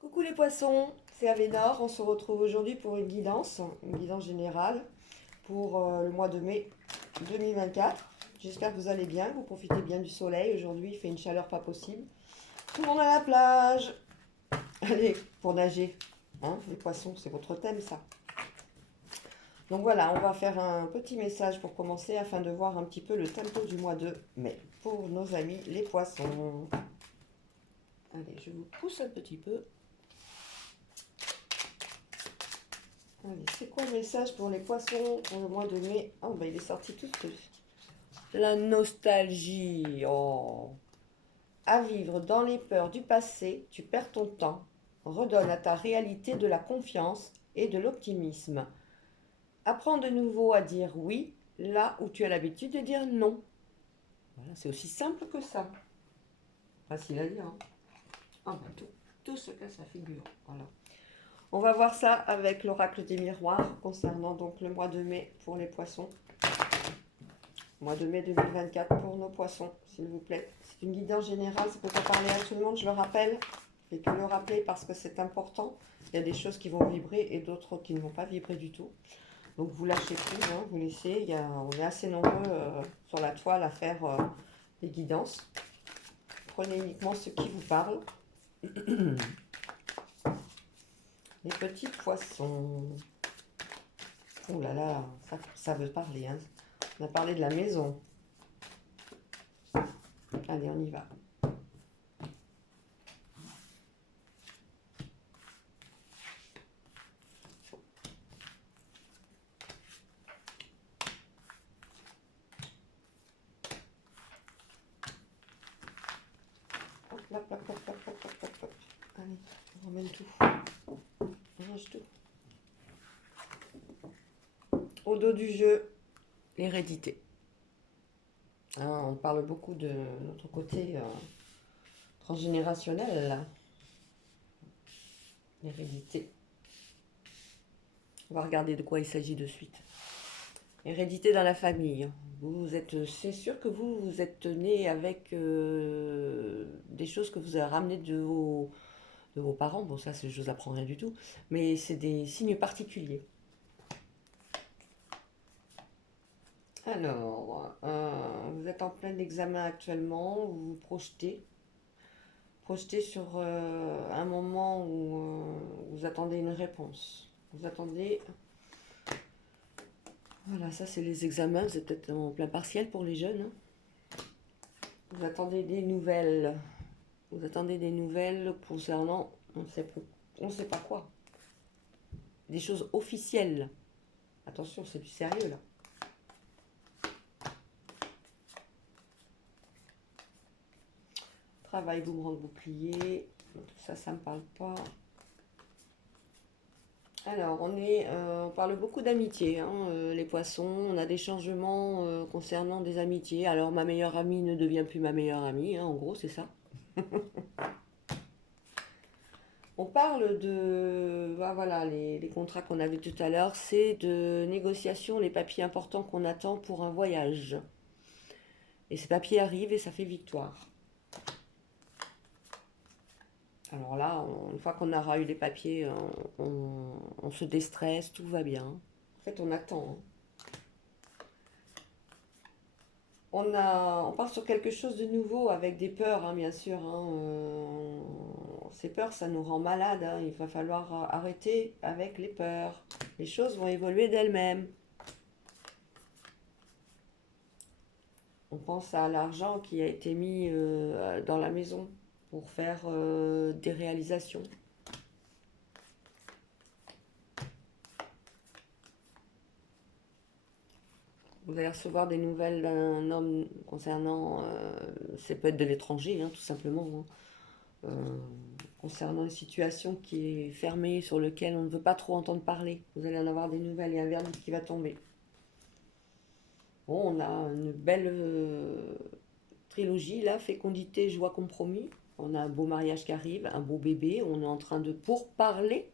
Coucou les poissons, c'est Avénor. On se retrouve aujourd'hui pour une guidance générale pour le mois de mai 2024. J'espère que vous allez bien, que vous profitez bien du soleil. Aujourd'hui, il fait une chaleur pas possible. Tout le monde à la plage. Allez, pour nager. Hein, les poissons, c'est votre thème ça. Donc voilà, on va faire un petit message pour commencer afin de voir un petit peu le tempo du mois de mai pour nos amis les poissons. Allez, je vous pousse un petit peu. Allez, c'est quoi le message pour les poissons pour le mois de mai? Oh, bah il est sorti tout seul. La nostalgie. Oh. À vivre dans les peurs du passé, tu perds ton temps. Redonne à ta réalité de la confiance et de l'optimisme. Apprends de nouveau à dire oui là où tu as l'habitude de dire non. Voilà, c'est aussi simple que ça. Facile à dire. Hein. Ah, bah, tout se casse la figure. Voilà. On va voir ça avec l'oracle des miroirs concernant donc le mois de mai pour les poissons. Mois de mai 2024 pour nos poissons, s'il vous plaît. C'est une guidance générale, ça ne peut pas parler à tout le monde, je le rappelle. Je vais que le rappeler parce que c'est important. Il y a des choses qui vont vibrer et d'autres qui ne vont pas vibrer du tout. Donc vous lâchez prise, hein, vous laissez. On est assez nombreux sur la toile à faire des guidances. Prenez uniquement ce qui vous parle. Les petits poissons. Oh là là, ça veut parler. Hein. On a parlé de la maison. Allez, on y va. Hop, hop, hop, hop, hop, hop, hop, hop. Allez, on ramène tout. On range tout. Au dos du jeu, l'hérédité. Hein, on parle beaucoup de notre côté transgénérationnel, là. L'hérédité. On va regarder de quoi il s'agit de suite. Hérédité dans la famille. C'est sûr que vous êtes né avec des choses que vous avez ramenées de vos parents. Bon, ça, je vous apprends rien du tout. Mais c'est des signes particuliers. Alors, vous êtes en plein examen actuellement, vous vous projetez sur un moment où vous attendez une réponse. Vous attendez, voilà, ça c'est les examens, vous êtes peut-être en plein partiel pour les jeunes. Hein. Vous attendez des nouvelles. Vous attendez des nouvelles concernant, on ne sait pas quoi. Des choses officielles. Attention, c'est du sérieux là. Travail, boomerang, bouclier. Tout ça, ça me parle pas. Alors, on parle beaucoup d'amitié, hein, les poissons. On a des changements concernant des amitiés. Alors, ma meilleure amie ne devient plus ma meilleure amie, hein, en gros, c'est ça. On parle de, bah, voilà, les contrats qu'on avait tout à l'heure, c'est de négociation, les papiers importants qu'on attend pour un voyage. Et ces papiers arrivent et ça fait victoire. Alors là, une fois qu'on aura eu les papiers, on se déstresse, tout va bien. En fait, on attend. Hein. On part sur quelque chose de nouveau avec des peurs, hein, bien sûr. Hein, ces peurs, ça nous rend malades. Hein, il va falloir arrêter avec les peurs. Les choses vont évoluer d'elles-mêmes. On pense à l'argent qui a été mis dans la maison pour faire des réalisations. Vous allez recevoir des nouvelles d'un homme concernant, ça peut être de l'étranger, hein, tout simplement, hein, concernant une situation qui est fermée, sur laquelle on ne veut pas trop entendre parler. Vous allez en avoir des nouvelles et un verdict qui va tomber. Bon, on a une belle trilogie là, fécondité, joie, compromis. On a un beau mariage qui arrive, un beau bébé, on est en train de pourparler.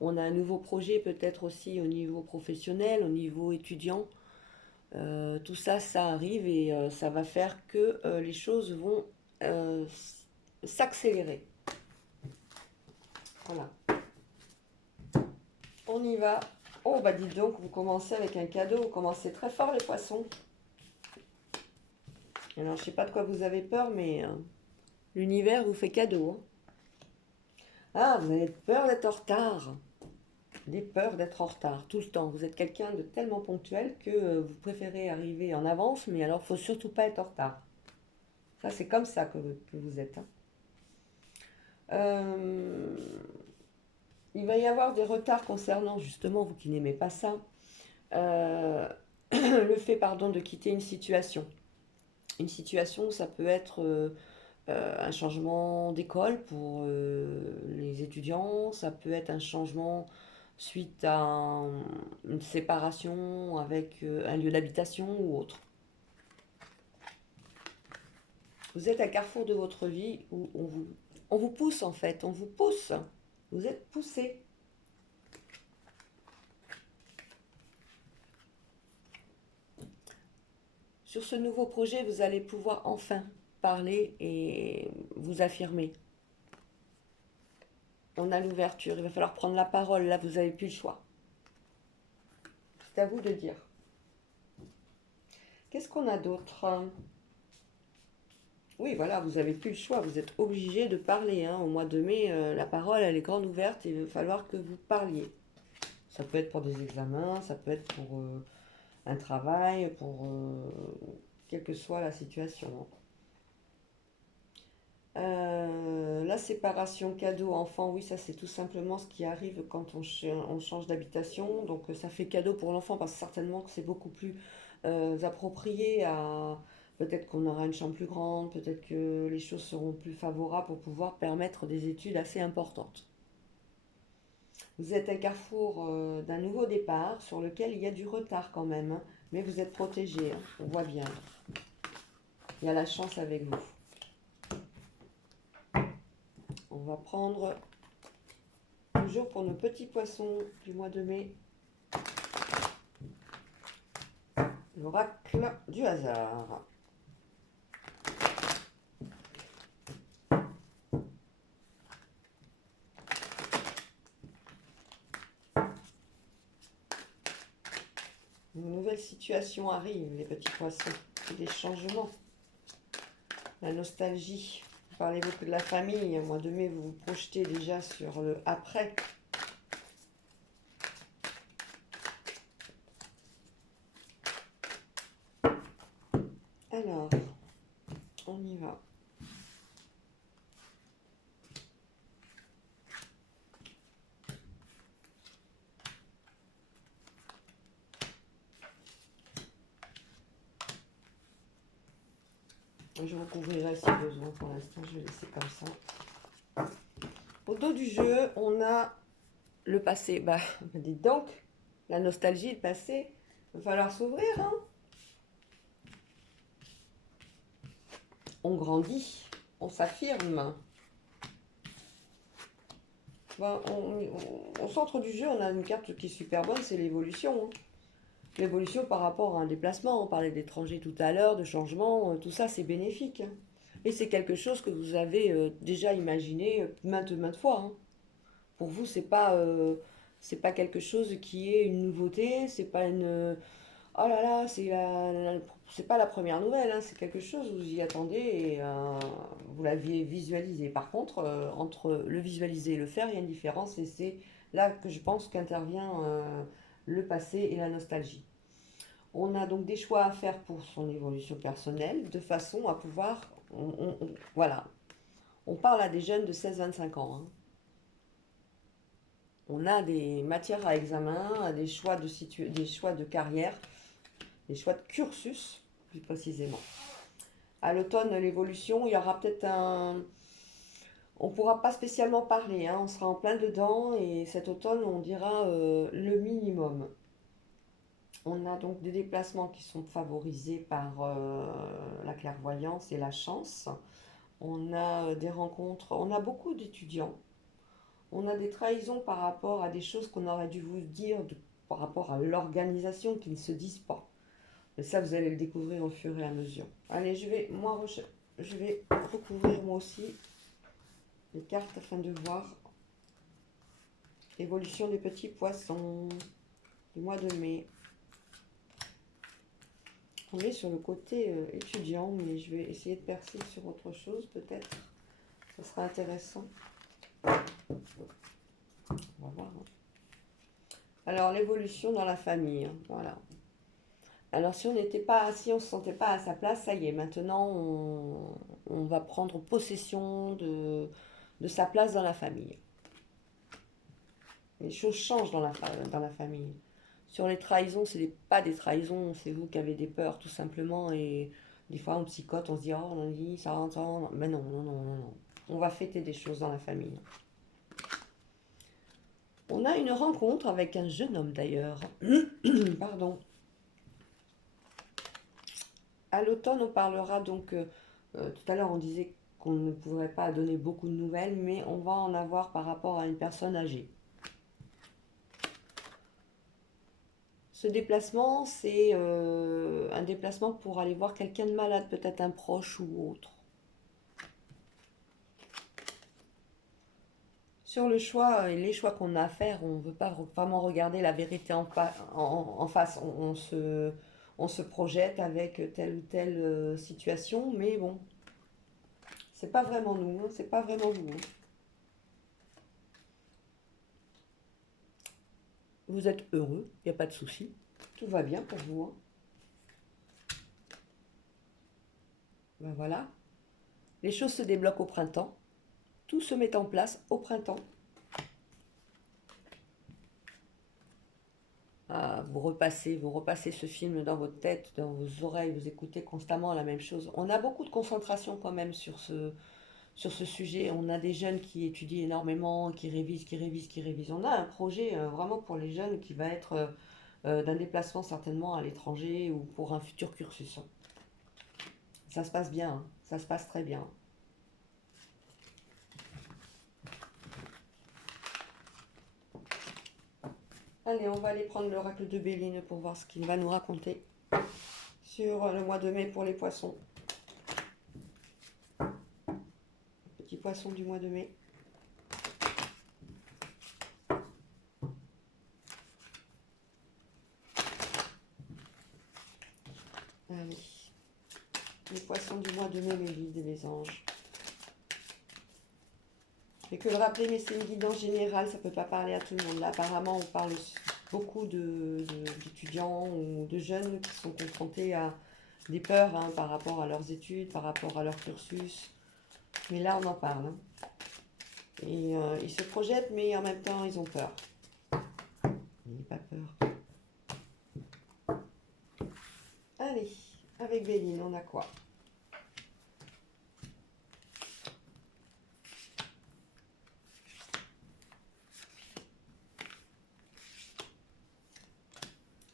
On a un nouveau projet peut-être aussi au niveau professionnel, au niveau étudiant. Tout ça, ça arrive et ça va faire que les choses vont euh, s'accélérer. Voilà. On y va. Oh, bah dites donc, vous commencez avec un cadeau. Vous commencez très fort, les poissons. Alors, je sais pas de quoi vous avez peur, mais l'univers vous fait cadeau. Hein. Ah, vous avez peur d'être en retard. Des peurs d'être en retard tout le temps. Vous êtes quelqu'un de tellement ponctuel que vous préférez arriver en avance, mais alors, il faut surtout pas être en retard. Ça, c'est comme ça que vous êtes. Hein. Euh, il va y avoir des retards concernant, justement, vous qui n'aimez pas ça, euh, le fait, pardon, de quitter une situation. Une situation, ça peut être un changement d'école pour les étudiants, ça peut être un changement suite à une séparation avec un lieu d'habitation ou autre. Vous êtes à carrefour de votre vie où on vous pousse en fait, on vous pousse. Vous êtes poussé. Sur ce nouveau projet, vous allez pouvoir enfin parler et vous affirmer. On a l'ouverture, il va falloir prendre la parole, là vous n'avez plus le choix. C'est à vous de dire. Qu'est-ce qu'on a d'autre? Oui, voilà, vous n'avez plus le choix, vous êtes obligé de parler. Hein. Au mois de mai, la parole, elle est grande ouverte et il va falloir que vous parliez. Ça peut être pour des examens, ça peut être pour un travail, pour quelle que soit la situation. La séparation cadeau-enfant, oui, ça c'est tout simplement ce qui arrive quand on change d'habitation. Donc ça fait cadeau pour l'enfant parce que certainement que c'est beaucoup plus approprié à... Peut-être qu'on aura une chambre plus grande, peut-être que les choses seront plus favorables pour pouvoir permettre des études assez importantes. Vous êtes à carrefour d'un nouveau départ sur lequel il y a du retard quand même, hein, mais vous êtes protégé, hein, on voit bien. Il y a la chance avec vous. On va prendre toujours pour nos petits poissons du mois de mai l'oracle du hasard. Une nouvelle situation arrive, les petits poissons. Des changements. La nostalgie. Vous parlez beaucoup de la famille. Au mois de mai, vous vous projetez déjà sur le après. Alors, on y va. Je recouvrirai si besoin. Pour l'instant, je vais laisser comme ça. Au dos du jeu, on a le passé. Bah, dites donc, la nostalgie, le passé. Il va falloir s'ouvrir, hein. On grandit, on s'affirme. Ben, au centre du jeu, on a une carte qui est super bonne, c'est l'évolution. Hein. L'évolution par rapport à un déplacement. On parlait d'étrangers tout à l'heure, de changement, tout ça c'est bénéfique. Hein. Et c'est quelque chose que vous avez déjà imaginé maintes fois. Hein. Pour vous, c'est pas quelque chose qui est une nouveauté, c'est pas une oh là là, c'est pas la première nouvelle, hein, c'est quelque chose, vous y attendez et vous l'aviez visualisé. Par contre, entre le visualiser et le faire, il y a une différence et c'est là que je pense qu'intervient le passé et la nostalgie. On a donc des choix à faire pour son évolution personnelle de façon à pouvoir... voilà, on parle à des jeunes de 16-25 ans. Hein. On a des matières à examen, des choix des choix de carrière, des choix de cursus, plus précisément. À l'automne, l'évolution, il y aura peut-être un... On ne pourra pas spécialement parler, hein, on sera en plein dedans et cet automne, on dira le minimum. On a donc des déplacements qui sont favorisés par la clairvoyance et la chance. On a des rencontres, on a beaucoup d'étudiants. On a des trahisons par rapport à des choses qu'on aurait dû vous dire par rapport à l'organisation qui ne se disent pas. Et ça, vous allez le découvrir au fur et à mesure. Allez, je vais recouvrir moi aussi les cartes afin de voir Évolution des petits poissons du mois de mai. On est sur le côté étudiant, mais je vais essayer de percer sur autre chose, peut-être. Ça sera intéressant. On va voir. Alors, l'évolution dans la famille. Voilà. Alors, si on ne se sentait pas à sa place, ça y est, maintenant, on va prendre possession de sa place dans la famille. Les choses changent dans la famille. Sur les trahisons, pas des trahisons, c'est vous qui avez des peurs, tout simplement, et des fois, on psychote, on se dit, oh, on a dit ça, entend. Mais non, non, non, non, non. On va fêter des choses dans la famille. On a une rencontre avec un jeune homme, d'ailleurs. Pardon. À l'automne, on parlera donc, tout à l'heure on disait qu'on ne pourrait pas donner beaucoup de nouvelles, mais on va en avoir par rapport à une personne âgée. Ce déplacement, c'est un déplacement pour aller voir quelqu'un de malade, peut-être un proche ou autre. Sur le choix et les choix qu'on a à faire, on ne veut pas vraiment regarder la vérité en face. On se projette avec telle ou telle situation, mais bon, c'est pas vraiment nous, hein, c'est pas vraiment vous. Hein. Vous êtes heureux, il n'y a pas de souci. Tout va bien pour vous. Hein. Ben voilà. Les choses se débloquent au printemps. Tout se met en place au printemps. Ah, vous repassez ce film dans votre tête, dans vos oreilles, vous écoutez constamment la même chose. On a beaucoup de concentration quand même sur ce sujet. On a des jeunes qui étudient énormément, qui révisent, qui révisent, qui révisent. On a un projet vraiment pour les jeunes qui va être d'un déplacement certainement à l'étranger ou pour un futur cursus. Hein. Ça se passe bien, hein. Ça se passe très bien. Allez, on va aller prendre l'oracle de Béline pour voir ce qu'il va nous raconter sur le mois de mai pour les poissons. Petit poisson du mois de mai. Allez. Les poissons du mois de mai, les guides et les anges. Je fais que le rappeler, mais c'est une guidance générale, ça ne peut pas parler à tout le monde. Là, apparemment, on parle beaucoup d'étudiants ou de jeunes qui sont confrontés à des peurs hein, par rapport à leurs études, par rapport à leur cursus. Mais là, on en parle. Hein. Et ils se projettent, mais en même temps, ils ont peur. N'ayez pas peur. Allez, avec Béline, on a quoi?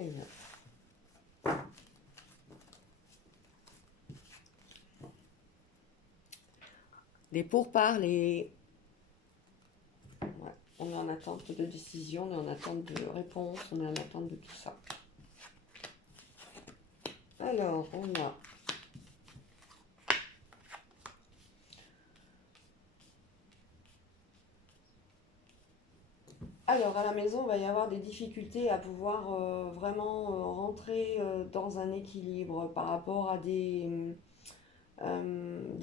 Et 9. Des pourparlers. Ouais, on est en attente de décision, on est en attente de réponse, on est en attente de tout ça. Alors, on a alors, à la maison, il va y avoir des difficultés à pouvoir vraiment rentrer dans un équilibre par rapport à des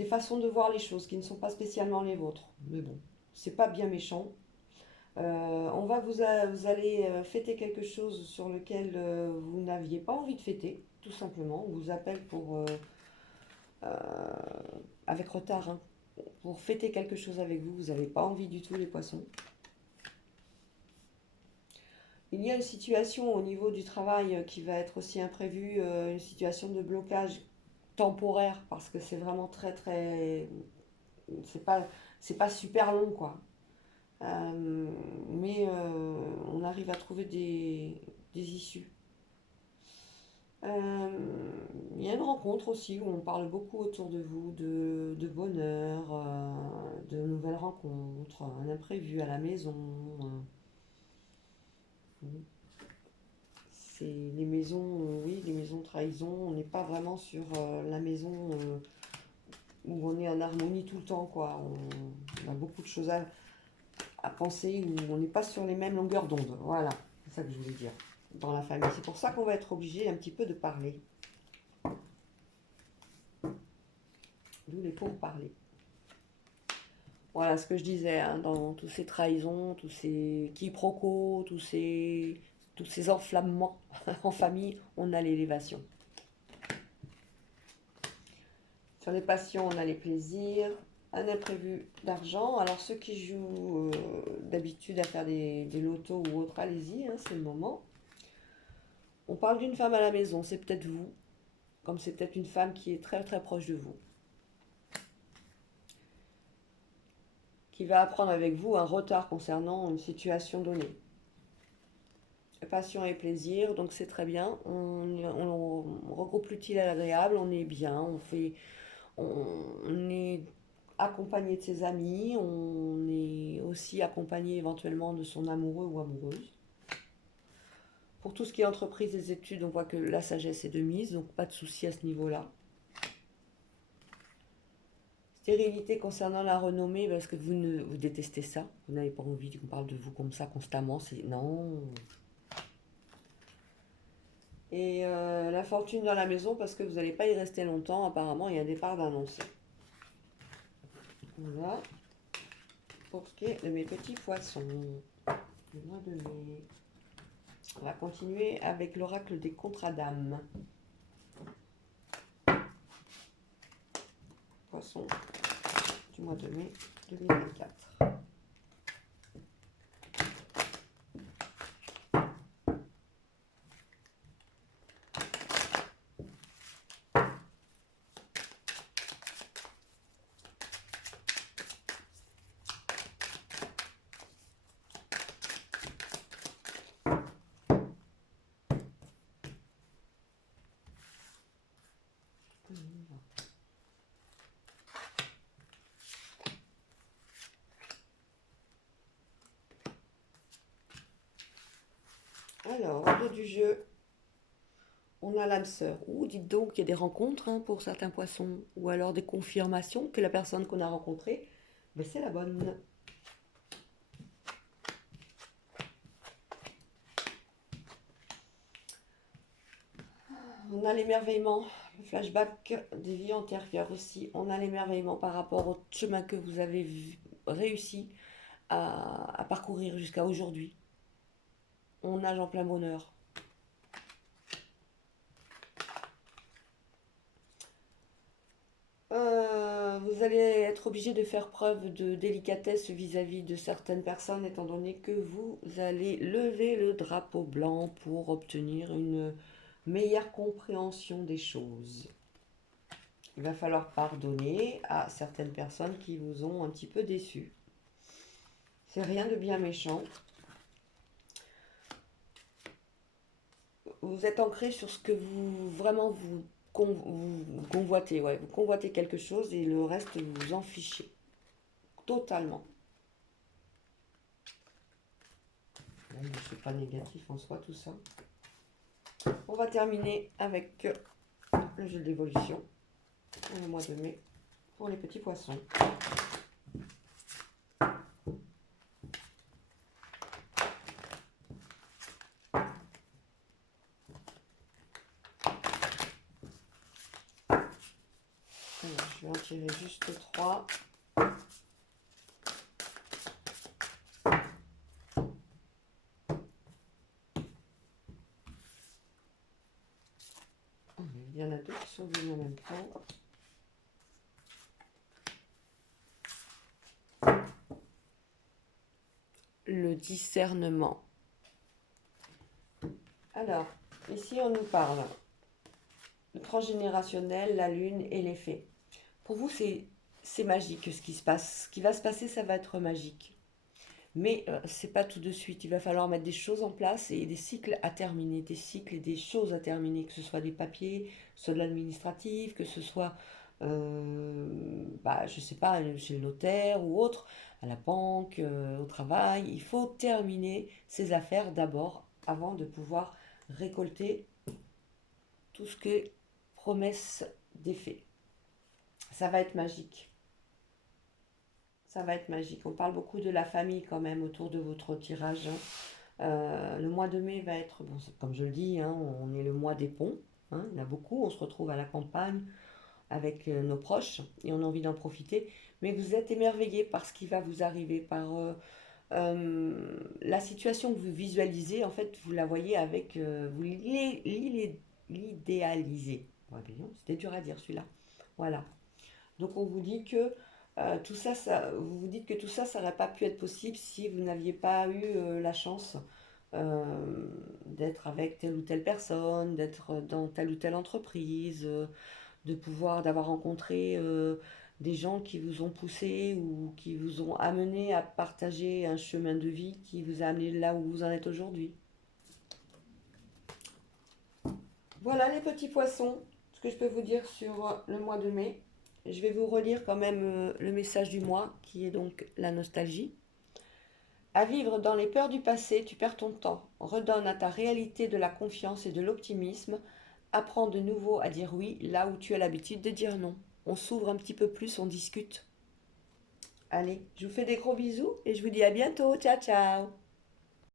façons de voir les choses qui ne sont pas spécialement les vôtres. Mais bon, c'est pas bien méchant. Vous allez fêter quelque chose sur lequel vous n'aviez pas envie de fêter, tout simplement. On vous appelle euh, avec retard, hein, pour fêter quelque chose avec vous. Vous n'avez pas envie du tout, les poissons. Il y a une situation au niveau du travail qui va être aussi imprévue, une situation de blocage temporaire parce que c'est vraiment très très c'est pas super long quoi. Mais on arrive à trouver des issues. Euh, il y a une rencontre aussi où on parle beaucoup autour de vous de bonheur, de nouvelles rencontres, un imprévu à la maison. C'est les maisons, oui, les maisons trahison. On n'est pas vraiment sur la maison où on est en harmonie tout le temps, quoi. On a beaucoup de choses à penser, où on n'est pas sur les mêmes longueurs d'onde. Voilà, c'est ça que je voulais dire. Dans la famille. C'est pour ça qu'on va être obligé un petit peu de parler. D'où les pourparlers. Voilà ce que je disais, hein, dans tous ces trahisons, tous ces quiproquos, tous ces enflammements en famille, on a l'élévation. Sur les passions, on a les plaisirs, un imprévu d'argent. Alors ceux qui jouent d'habitude à faire des lotos ou autres, allez-y, hein, c'est le moment. On parle d'une femme à la maison, c'est peut-être vous, comme c'est peut-être une femme qui est très très proche de vous, qui va apprendre avec vous un retard concernant une situation donnée. Passion et plaisir, donc c'est très bien. On regroupe l'utile à l'agréable, on est bien, on est accompagné de ses amis, on est aussi accompagné éventuellement de son amoureux ou amoureuse. Pour tout ce qui est entreprise et études, on voit que la sagesse est de mise, donc pas de souci à ce niveau-là. Stérilité concernant la renommée, parce que vous détestez ça, vous n'avez pas envie qu'on parle de vous comme ça constamment, c'est non. Et la fortune dans la maison, parce que vous n'allez pas y rester longtemps, apparemment il y a un départ d'annoncer. Voilà. Pour ce qui est de mes petits poissons, le mois de mai. On va continuer avec l'oracle des contradames. Poissons du mois de mai 2024. Alors, au dos du jeu, on a l'âme sœur. Ou dites donc qu'il y a des rencontres hein, pour certains poissons, ou alors des confirmations que la personne qu'on a rencontrée, ben, c'est la bonne. On a l'émerveillement, le flashback des vies antérieures aussi. On a l'émerveillement par rapport au chemin que vous avez réussi à parcourir jusqu'à aujourd'hui. On nage en plein bonheur. Vous allez être obligé de faire preuve de délicatesse vis-à-vis de certaines personnes, étant donné que vous allez lever le drapeau blanc pour obtenir une meilleure compréhension des choses. Il va falloir pardonner à certaines personnes qui vous ont un petit peu déçu. C'est rien de bien méchant. Vous êtes ancré sur ce que vous vraiment vous convoitez. Ouais, vous convoitez quelque chose et le reste vous vous en fichez. Totalement. C'est pas négatif en soi tout ça. On va terminer avec le jeu d'évolution pour le mois de mai pour les petits poissons. Alors, je vais en tirer juste 3. Il y en a deux qui sont venus en même temps. Le discernement. Alors, ici on nous parle le transgénérationnel, la lune et les fées. Pour vous, c'est magique ce qui se passe. Ce qui va se passer, ça va être magique. Mais c'est pas tout de suite. Il va falloir mettre des choses en place et des cycles à terminer, des cycles et des choses à terminer, que ce soit des papiers, que ce soit de l'administratif, que ce soit, je sais pas, chez le notaire ou autre, à la banque, au travail. Il faut terminer ces affaires d'abord avant de pouvoir récolter tout ce que promesse des faits. Ça va être magique. Ça va être magique. On parle beaucoup de la famille quand même autour de votre tirage, hein. Le mois de mai va être, bon, comme je le dis, hein, on est le mois des ponts. Hein, il y en a beaucoup. On se retrouve à la campagne avec nos proches et on a envie d'en profiter. Mais vous êtes émerveillé par ce qui va vous arriver, par la situation que vous visualisez. En fait, vous la voyez avec, vous l'idéalisez. Ouais, mais non, c'était dur à dire celui-là. Voilà. Donc on vous dit que tout ça, vous vous dites que tout ça, ça n'aurait pas pu être possible si vous n'aviez pas eu la chance d'être avec telle ou telle personne, d'être dans telle ou telle entreprise, d'avoir rencontré des gens qui vous ont poussé ou qui vous ont amené à partager un chemin de vie qui vous a amené là où vous en êtes aujourd'hui. Voilà les petits poissons, ce que je peux vous dire sur le mois de mai. Je vais vous relire quand même le message du mois, qui est donc la nostalgie. À vivre dans les peurs du passé, tu perds ton temps. Redonne à ta réalité de la confiance et de l'optimisme. Apprends de nouveau à dire oui là où tu as l'habitude de dire non. On s'ouvre un petit peu plus, on discute. Allez, je vous fais des gros bisous et je vous dis à bientôt. Ciao, ciao.